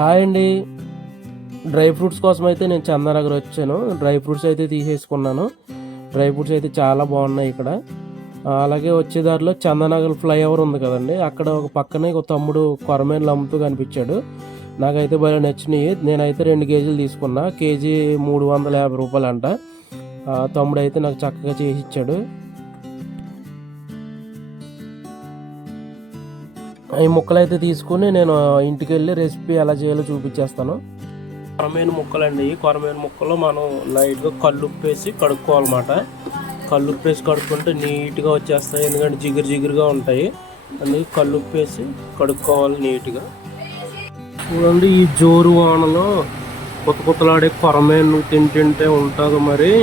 Hi అండి. Dry fruits కోసం అయితే నేను చందానగర్ వచ్చాను. డ్రై ఫ్రూట్స్ అయితే తీసేసుకున్నాను. డ్రై ఫ్రూట్స్ అయితే చాలా బాగున్నాయి ఇక్కడ. అలాగే వచ్చే దారిలో చందానగర్ ఫ్లైఓవర్ ఉంది కదండి, అక్కడ ఒక పక్కనే ఒక తమ్ముడు కొరమేన్లు అమ్ముతూ కనిపించాడు. నాకైతే భలే నచ్చినాయి. నేనైతే 2 కేజీలు తీసుకున్నా. కేజీ 350 రూపాయలు అంట. తమ్ముడు అయితే నాకు చక్కగా చేసి ఇచ్చాడు. ఈ ముక్కలు అయితే తీసుకుని నేను ఇంటికి వెళ్ళి రెసిపీ ఎలా చేయాలో చూపించేస్తాను. కొరమేను ముక్కలండి. ఈ కొరమేను ముక్కలు మనం లైట్గా కల్లుప్పు వేసి కడుక్కోవాలన్నమాట. కల్లుప్పు వేసి కడుక్కుంటే నీట్గా వచ్చేస్తాయి, ఎందుకంటే జిగురుగా ఉంటాయి. అందుకే కల్లుప్పు వేసి కడుక్కోవాలి నీట్గా. చూడండి, ఈ జోరు వానలో కొత్తలాడే కొరమేను తింటుంటే ఉంటుంది మరి.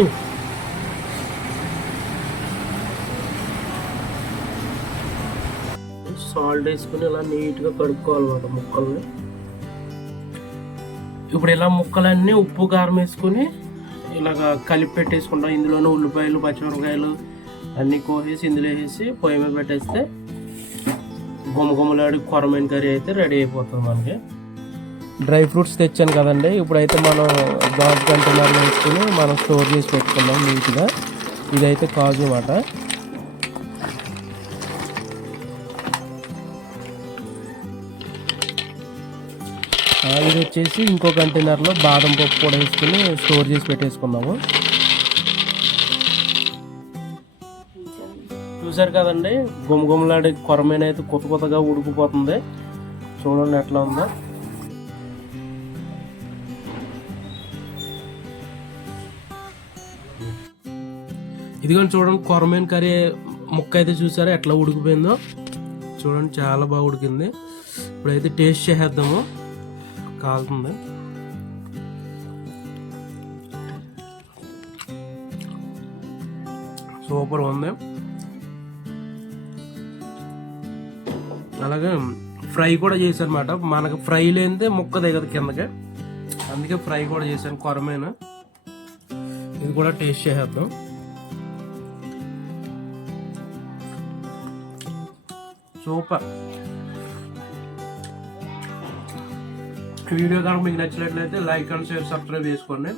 సాల్ట్ వేసుకుని ఇలా నీట్గా కడుక్కోవాలన్నమాట ముక్కల్ని. ఇప్పుడు ఇలా ముక్కలన్నీ ఉప్పు కారం వేసుకుని ఇలాగ కలిపి పెట్టేసుకుంటాం. ఇందులోనే ఉల్లిపాయలు పచ్చిమిరపకాయలు అన్నీ కోసేసి ఇందులో వేసి పొయ్యి మీద పెట్టేస్తే గుమ్మలాడి కొరమేను కర్రీ అయితే రెడీ అయిపోతుంది మనకి. డ్రై ఫ్రూట్స్ తెచ్చాను కదండి, ఇప్పుడైతే మనం గాజు కంటైనర్లో వేసుకుని మనం స్టోర్ చేసి పెట్టుకుందాం నీట్గా. ఇదైతే కాజు అన్నమాట. ఇది వచ్చేసి ఇంకో కంటైనర్లో బాదం పప్పు కూడా వేసుకుని స్టోర్ చేసి పెట్టేసుకున్నాము. చూసారు కదండి, గుమ్మలాడే కొరమేను అయితే కొత్తగా ఉడికిపోతుంది. చూడండి ఎట్లా ఉందో. ఇదిగోండి చూడండి, కొరమేను కర్రీ ముక్క అయితే చూసారా ఎట్లా ఉడికిపోయిందో. చూడండి చాలా బాగా ఉడికింది. ఇప్పుడైతే టేస్ట్ చేసేద్దాము. కాలుతుంది. సూపర్ ఉంది. అలాగే ఫ్రై కూడా చేశాను అన్నమాట. మనకు ఫ్రై లేనిదే ముక్క దిగదు కిందకి, అందుకే ఫ్రై కూడా చేశాను కొరమేను. ఇది కూడా టేస్ట్ చేసేద్దాం. సూపర్. వీడియో కనుక మీకు నచ్చినట్లయితే లైక్ అండ్ షేర్, సబ్స్క్రైబ్ చేసుకోండి.